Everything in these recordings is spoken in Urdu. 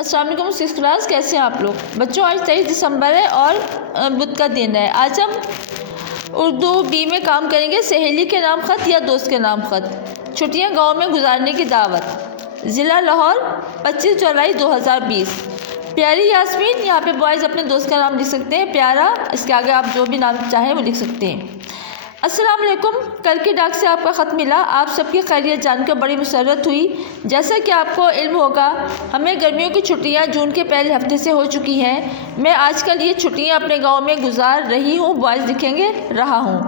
السلام علیکم سکس کلاس، کیسے ہیں آپ لوگ بچوں؟ آج 23 دسمبر ہے اور بدھ کا دن ہے۔ آج ہم اردو بی میں کام کریں گے، سہیلی کے نام خط یا دوست کے نام خط۔ چھٹیاں گاؤں میں گزارنے کی دعوت۔ ضلع لاہور، 25 جولائی 2020۔ پیاری یاسمین، یہاں پہ بوائز اپنے دوست کا نام لکھ سکتے ہیں، پیارا، اس کے آگے آپ جو بھی نام چاہیں وہ لکھ سکتے ہیں۔ السلام علیکم، کل کی ڈاک سے آپ کا خط ملا، آپ سب کی خیریت جان کر بڑی مسرت ہوئی۔ جیسا کہ آپ کو علم ہوگا، ہمیں گرمیوں کی چھٹیاں جون کے پہلے ہفتے سے ہو چکی ہیں۔ میں آج کل یہ چھٹیاں اپنے گاؤں میں گزار رہی ہوں، بوائز لکھیں گے رہا ہوں۔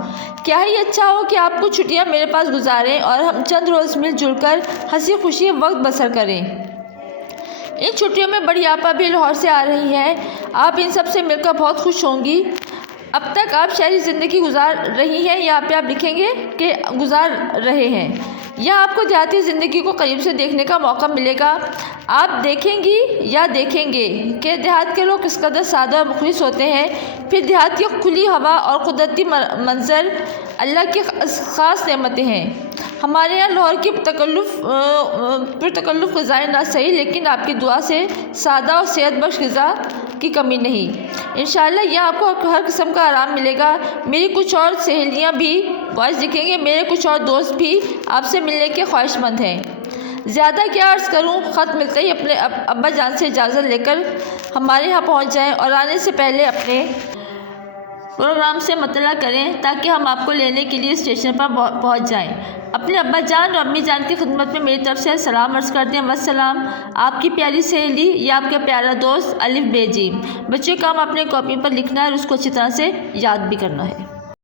کیا ہی اچھا ہو کہ آپ کچھ چھٹیاں میرے پاس گزاریں اور ہم چند روز مل جل کر ہنسی خوشی وقت بسر کریں۔ ان چھٹیوں میں بڑی آپا بھی لاہور سے آ رہی ہیں، آپ ان سب سے مل کر بہت خوش ہوں گی۔ اب تک آپ شہری زندگی گزار رہی ہیں، یہاں پہ آپ لکھیں گے کہ گزار رہے ہیں۔ یہاں آپ کو دیہاتی زندگی کو قریب سے دیکھنے کا موقع ملے گا۔ آپ دیکھیں گی یا دیکھیں گے کہ دیہات کے لوگ کس قدر سادہ اور مخلص ہوتے ہیں۔ پھر دیہات کی کھلی ہوا اور قدرتی منظر اللہ کی خاص نعمتیں ہیں۔ ہمارے یہاں لاہور کی پرتکلف غذائیں نہ صحیح، لیکن آپ کی دعا سے سادہ اور صحت بخش غذا کی کمی نہیں۔ انشاءاللہ یہاں آپ کو ہر قسم کا آرام ملے گا۔ میری کچھ اور سہیلیاں بھی، بوائز لکھیں گے، میرے کچھ اور دوست بھی آپ سے ملنے کے خواہش مند ہیں۔ زیادہ کیا عرض کروں، خط ملتے ہی اپنے ابا جان سے اجازت لے کر ہمارے یہاں پہنچ جائیں اور آنے سے پہلے اپنے پروگرام سے مطلع کریں تاکہ ہم آپ کو لینے کے لیے اسٹیشن پر پہنچ جائیں۔ اپنے ابا جان اور امی جان کی خدمت میں میری طرف سے سلام عرض کرتے ہیں۔ والسلام، آپ کی پیاری سہیلی یا آپ کا پیارا دوست الف بے جیم۔ بچوں کا کام اپنے کاپی پر لکھنا ہے اور اس کو اچھی طرح سے یاد بھی کرنا ہے۔